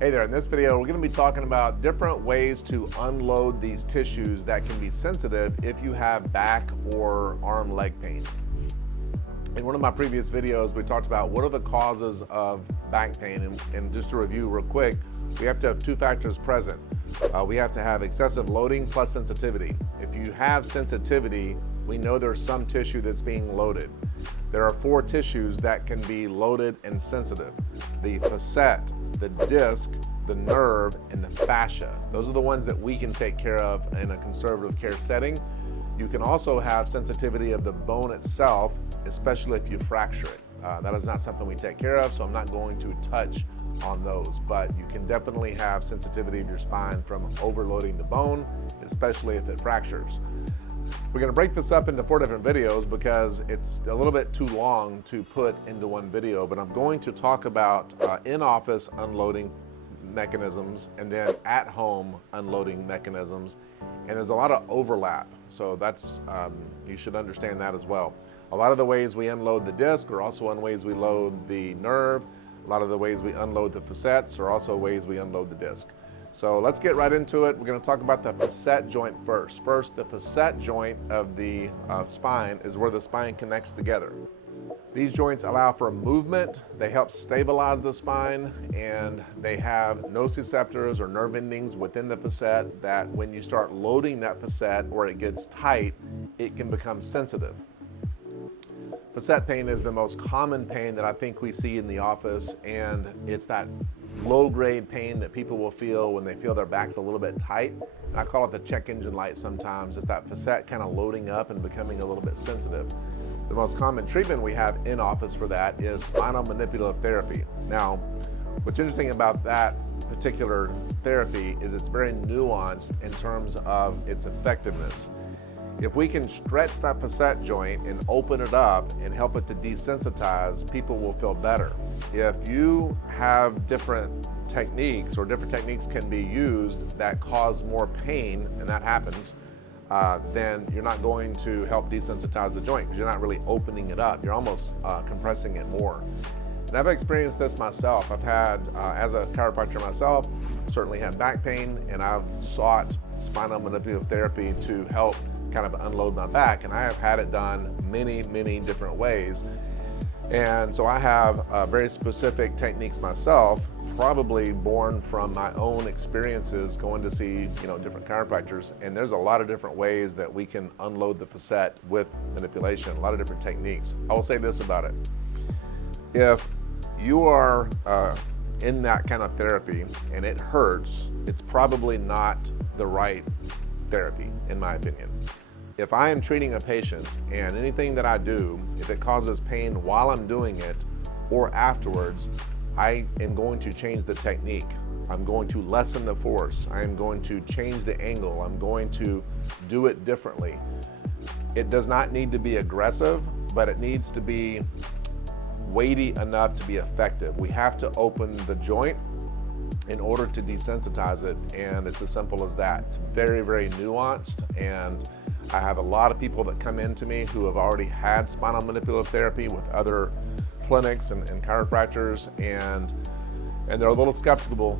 Hey there, in this video we're going to be talking about different ways to unload these tissues that can be sensitive if you have back or arm leg pain. In one of my previous videos we talked about what are the causes of back pain, and just to review real quick, we have to have two factors present. We have to have excessive loading plus sensitivity. If you have sensitivity, we know there's some tissue that's being loaded. There are four tissues that can be loaded and sensitive: the facet, the disc, the nerve, and the fascia. Those are the ones that we can take care of in a conservative care setting. You can also have sensitivity of the bone itself, especially if you fracture it. That is not something we take care of, so I'm not going to touch on those, but you can definitely have sensitivity of your spine from overloading the bone, especially if it fractures. We're going to break this up into 4 different videos because it's a little bit too long to put into one video, but I'm going to talk about in-office unloading mechanisms and then at-home unloading mechanisms, and there's a lot of overlap, so that's you should understand that as well. A lot of the ways we unload the disc are also in ways we load the nerve. A lot of the ways we unload the facets are also ways we unload the disc. So let's get right into it. We're going to talk about the facet joint first. First, the facet joint of the spine is where the spine connects together. These joints allow for movement, they help stabilize the spine, and they have nociceptors or nerve endings within the facet that when you start loading that facet or it gets tight, it can become sensitive. Facet pain is the most common pain that I think we see in the office, and it's that low-grade pain that people will feel when they feel their back's a little bit tight. And I call it the check engine light sometimes. It's that facet kind of loading up and becoming a little bit sensitive. The most common treatment we have in office for that is spinal manipulative therapy. Now, what's interesting about that particular therapy is it's very nuanced in terms of its effectiveness. If we can stretch that facet joint and open it up and help it to desensitize, people will feel better. If you have different techniques, or different techniques can be used that cause more pain, and that happens, then you're not going to help desensitize the joint because you're not really opening it up. You're almost compressing it more. And I've experienced this myself. I've had, as a chiropractor myself, certainly had back pain, and I've sought spinal manipulative therapy to help kind of unload my back, and I have had it done many different ways. And so I have very specific techniques myself, probably born from my own experiences going to see different chiropractors, and there's a lot of different ways that we can unload the facet with manipulation, a lot of different techniques. I will say this about it: if you are in that kind of therapy and it hurts, it's probably not the right therapy, in my opinion. If I am treating a patient and anything that I do, if it causes pain while I'm doing it or afterwards, I am going to change the technique. I'm going to lessen the force. I am going to change the angle. I'm going to do it differently. It does not need to be aggressive, but it needs to be weighty enough to be effective. We have to open the joint in order to desensitize it, and it's as simple as that. It's very nuanced, and I have a lot of people that come in to me who have already had spinal manipulative therapy with other clinics and chiropractors, and they're a little skeptical,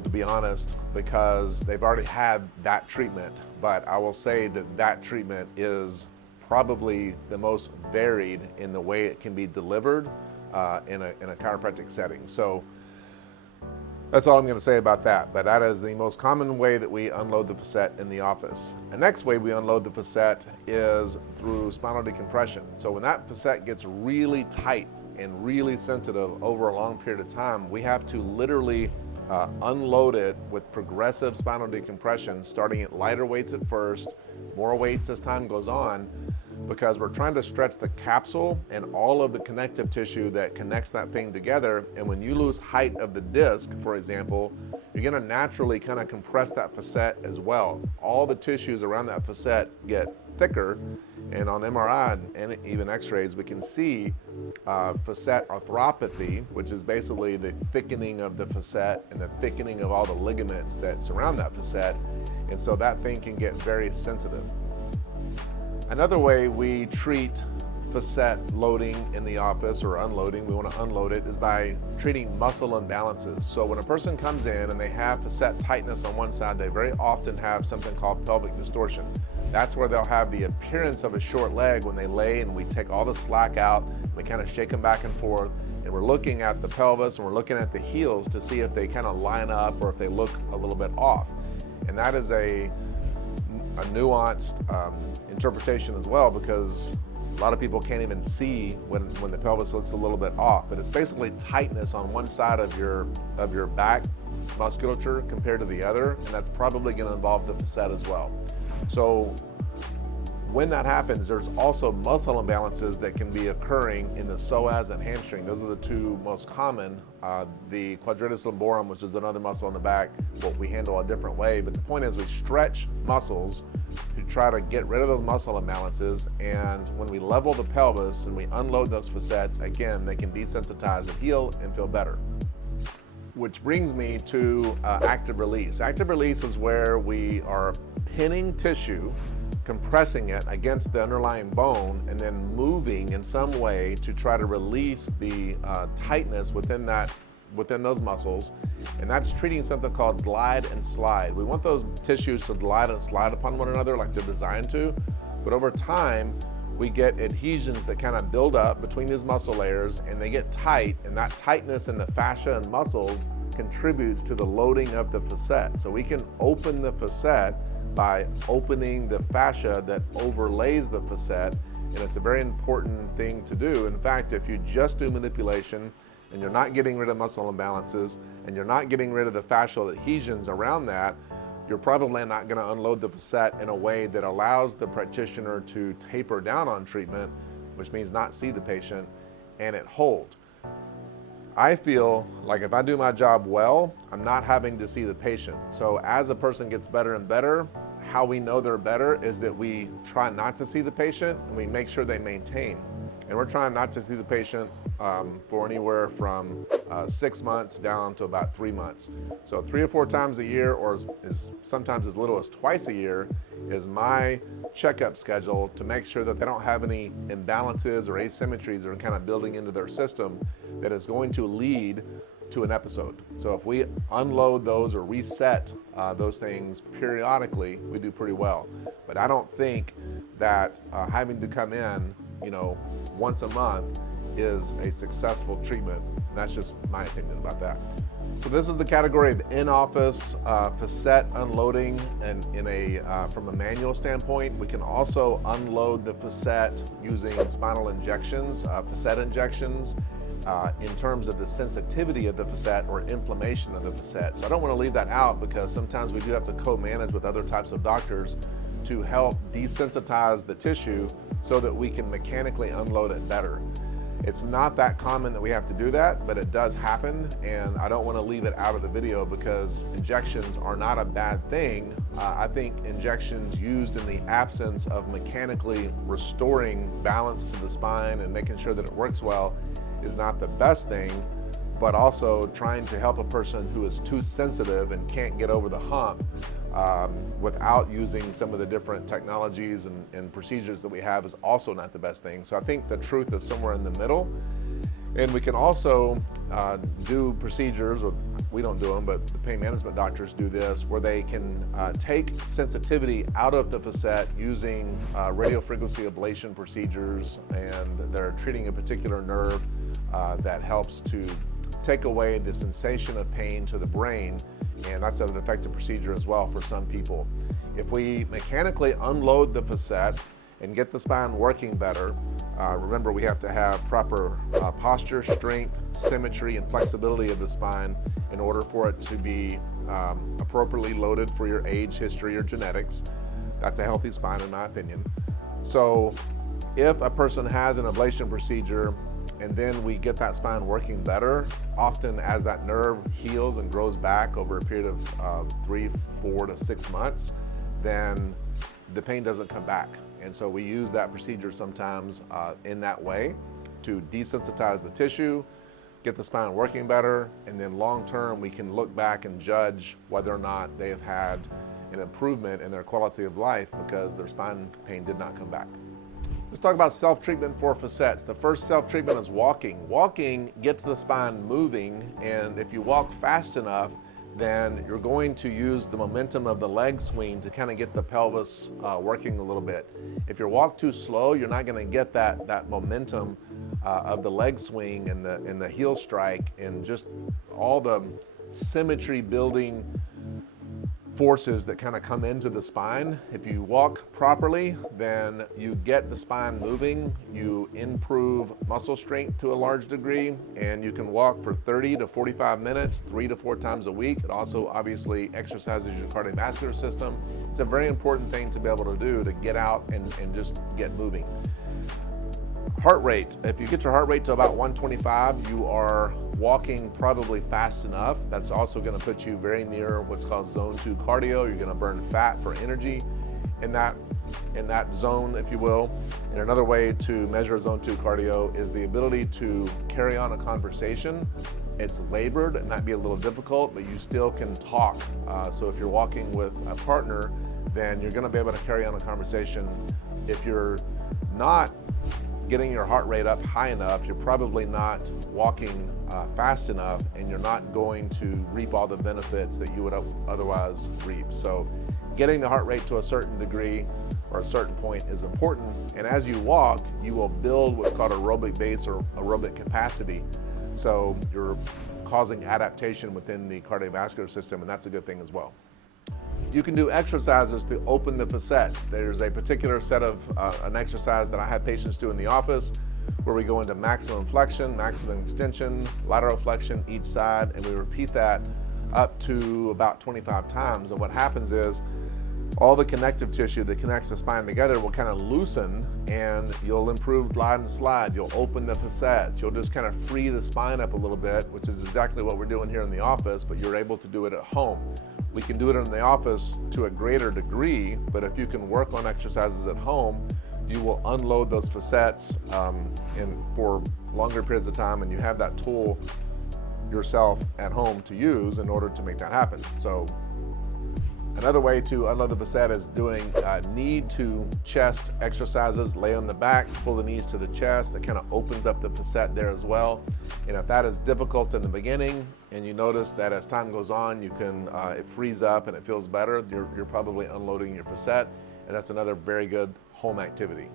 to be honest, because they've already had that treatment. But I will say that that treatment is probably the most varied in the way it can be delivered in a chiropractic setting. So that's all I'm going to say about that, but that is the most common way that we unload the facet in the office. The next way we unload the facet is through spinal decompression. So when that facet gets really tight and really sensitive over a long period of time, we have to literally unload it with progressive spinal decompression, starting at lighter weights at first, more weights as time goes on, because we're trying to stretch the capsule and all of the connective tissue that connects that thing together. And when you lose height of the disc, for example, you're going to naturally kind of compress that facet as well. All the tissues around that facet get thicker, and on MRI and even x-rays we can see facet arthropathy, which is basically the thickening of the facet and the thickening of all the ligaments that surround that facet, and so that thing can get very sensitive. Another way we treat facet loading in the office, or unloading, we want to unload it, is by treating muscle imbalances. So when a person comes in and they have facet tightness on one side, they very often have something called pelvic distortion. That's where they'll have the appearance of a short leg when they lay, and we take all the slack out, we kind of shake them back and forth, and we're looking at the pelvis and we're looking at the heels to see if they kind of line up or if they look a little bit off. And that is a nuanced interpretation as well, because a lot of people can't even see when the pelvis looks a little bit off. But it's basically tightness on one side of your back musculature compared to the other, and that's probably going to involve the facet as well. So when that happens, there's also muscle imbalances that can be occurring in the psoas and hamstring. Those are the two most common. The quadratus lumborum, which is another muscle in the back, what we handle a different way. But the point is, we stretch muscles to try to get rid of those muscle imbalances. And when we level the pelvis and we unload those facets, again, they can desensitize and heal and feel better. Which brings me to active release. Active release is where we are pinning tissue, compressing it against the underlying bone, and then moving in some way to try to release the tightness within those muscles. And that's treating something called glide and slide. We want those tissues to glide and slide upon one another like they're designed to, but over time we get adhesions that kind of build up between these muscle layers, and they get tight, and that tightness in the fascia and muscles contributes to the loading of the facet. So we can open the facet by opening the fascia that overlays the facet, and it's a very important thing to do. In fact, if you just do manipulation and you're not getting rid of muscle imbalances and you're not getting rid of the fascial adhesions around that, you're probably not going to unload the facet in a way that allows the practitioner to taper down on treatment, which means not see the patient, and it hold. I feel like if I do my job well, I'm not having to see the patient. So as a person gets better and better, how we know they're better is that we try not to see the patient and we make sure they maintain. And we're trying not to see the patient for anywhere from 6 months down to about 3 months. So 3 or 4 times a year, or sometimes as little as twice a year, is my checkup schedule to make sure that they don't have any imbalances or asymmetries that are kind of building into their system that is going to lead to an episode. So if we unload those or reset those things periodically, we do pretty well. But I don't think that having to come in, once a month is a successful treatment. And that's just my opinion about that. So this is the category of in-office facet unloading, and from a manual standpoint, we can also unload the facet using spinal injections, facet injections, in terms of the sensitivity of the facet or inflammation of the facet. So I don't want to leave that out, because sometimes we do have to co-manage with other types of doctors to help desensitize the tissue so that we can mechanically unload it better. It's not that common that we have to do that, but it does happen, and I don't want to leave it out of the video because injections are not a bad thing. I think injections used in the absence of mechanically restoring balance to the spine and making sure that it works well is not the best thing, but also trying to help a person who is too sensitive and can't get over the hump without using some of the different technologies and procedures that we have is also not the best thing. So I think the truth is somewhere in the middle. And we can also do procedures, or we don't do them, but the pain management doctors do this, where they can take sensitivity out of the facet using radiofrequency ablation procedures, and they're treating a particular nerve that helps to take away the sensation of pain to the brain, and that's an effective procedure as well for some people. If we mechanically unload the facet and get the spine working better, remember we have to have proper posture, strength, symmetry, and flexibility of the spine in order for it to be appropriately loaded for your age, history, or genetics. That's a healthy spine in my opinion. So if a person has an ablation procedure and then we get that spine working better, often as that nerve heals and grows back over a period of 3, 4 to 6 months, then the pain doesn't come back. And so we use that procedure sometimes in that way to desensitize the tissue, get the spine working better, and then long term we can look back and judge whether or not they have had an improvement in their quality of life because their spine pain did not come back. Let's talk about self-treatment for facets. The first self-treatment is walking. Walking gets the spine moving, and if you walk fast enough, then you're going to use the momentum of the leg swing to kind of get the pelvis working a little bit. If you walk too slow, you're not going to get that momentum of the leg swing and the heel strike and just all the symmetry building forces that kind of come into the spine. If you walk properly, then you get the spine moving, you improve muscle strength to a large degree, and you can walk for 30 to 45 minutes, 3 to 4 times a week. It also obviously exercises your cardiovascular system. It's a very important thing to be able to do, to get out and just get moving. Heart rate. If you get your heart rate to about 125, you are walking probably fast enough. That's also going to put you very near what's called zone 2 cardio. You're going to burn fat for energy in that zone, if you will. And another way to measure zone 2 cardio is the ability to carry on a conversation. It's labored, it might be a little difficult, but you still can talk. So if you're walking with a partner, then you're going to be able to carry on a conversation. If you're not getting your heart rate up high enough, you're probably not walking fast enough, and you're not going to reap all the benefits that you would otherwise reap. So getting the heart rate to a certain degree or a certain point is important, and as you walk, you will build what's called aerobic base or aerobic capacity. So you're causing adaptation within the cardiovascular system, and that's a good thing as well. You can do exercises to open the facets. There's a particular set of an exercise that I have patients do in the office where we go into maximum flexion, maximum extension, lateral flexion each side, and we repeat that up to about 25 times. And what happens is all the connective tissue that connects the spine together will kind of loosen, and you'll improve glide and slide. You'll open the facets. You'll just kind of free the spine up a little bit, which is exactly what we're doing here in the office, but you're able to do it at home. We can do it in the office to a greater degree, but if you can work on exercises at home, you will unload those facets for longer periods of time, and you have that tool yourself at home to use in order to make that happen. So another way to unload the facet is doing knee to chest exercises. Lay on the back, pull the knees to the chest. It kind of opens up the facet there as well. And if that is difficult in the beginning, and you notice that as time goes on, you can it frees up and it feels better, you're probably unloading your facet, and that's another very good home activity.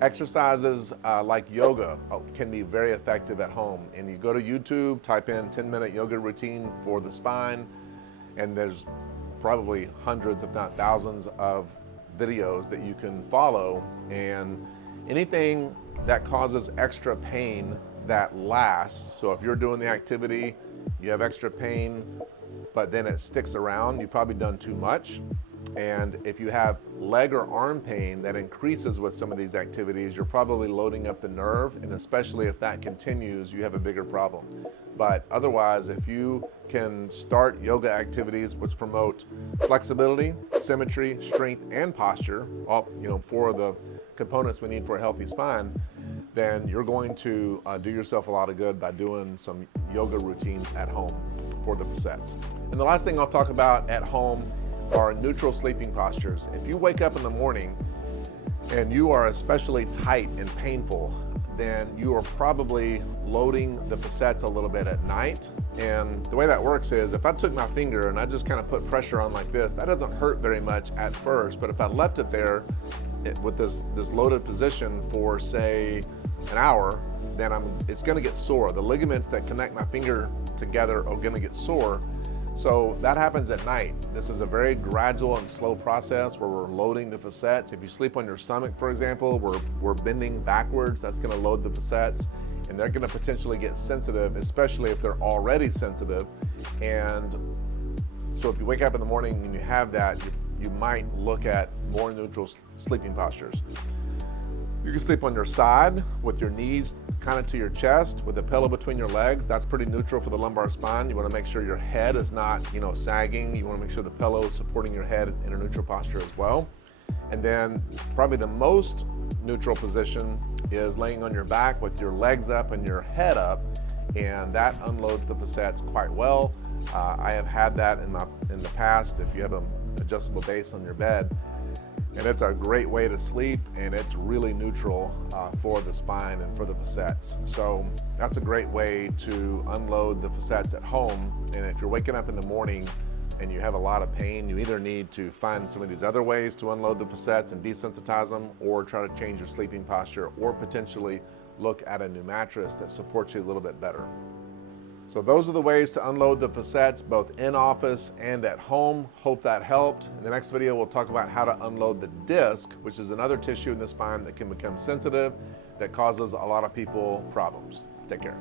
Exercises like yoga can be very effective at home. And you go to YouTube, type in 10-minute yoga routine for the spine, and there's probably hundreds, if not thousands, of videos that you can follow. And anything that causes extra pain that lasts, so if you're doing the activity, you have extra pain, but then it sticks around, you've probably done too much. And if you have leg or arm pain that increases with some of these activities, you're probably loading up the nerve, and especially if that continues, you have a bigger problem. But otherwise, if you can start yoga activities which promote flexibility, symmetry, strength, and posture, all, four of the components we need for a healthy spine, then you're going to do yourself a lot of good by doing some yoga routines at home for the facets. And the last thing I'll talk about at home are neutral sleeping postures. If you wake up in the morning and you are especially tight and painful, then you are probably loading the facets a little bit at night. And the way that works is, if I took my finger and I just kind of put pressure on like this, that doesn't hurt very much at first, but if I left it there with this loaded position for, say, an hour, then it's gonna get sore. The ligaments that connect my finger together are gonna get sore. So that happens at night. This is a very gradual and slow process where we're loading the facets. If you sleep on your stomach, for example, we're bending backwards, that's gonna load the facets, and they're gonna potentially get sensitive, especially if they're already sensitive. And so if you wake up in the morning and you have that, you might look at more neutral sleeping postures. You can sleep on your side with your knees kind of to your chest with a pillow between your legs. That's pretty neutral for the lumbar spine. You want to make sure your head is not, sagging. You want to make sure the pillow is supporting your head in a neutral posture as well. And then probably the most neutral position is laying on your back with your legs up and your head up, and that unloads the facets quite well. I have had that in the past. If you have an adjustable base on your bed, And it's a great way to sleep, and it's really neutral for the spine and for the facets. So that's a great way to unload the facets at home. And if you're waking up in the morning and you have a lot of pain, you either need to find some of these other ways to unload the facets and desensitize them, or try to change your sleeping posture, or potentially look at a new mattress that supports you a little bit better. So those are the ways to unload the facets, both in office and at home. Hope that helped. In the next video, we'll talk about how to unload the disc, which is another tissue in the spine that can become sensitive, that causes a lot of people problems. Take care.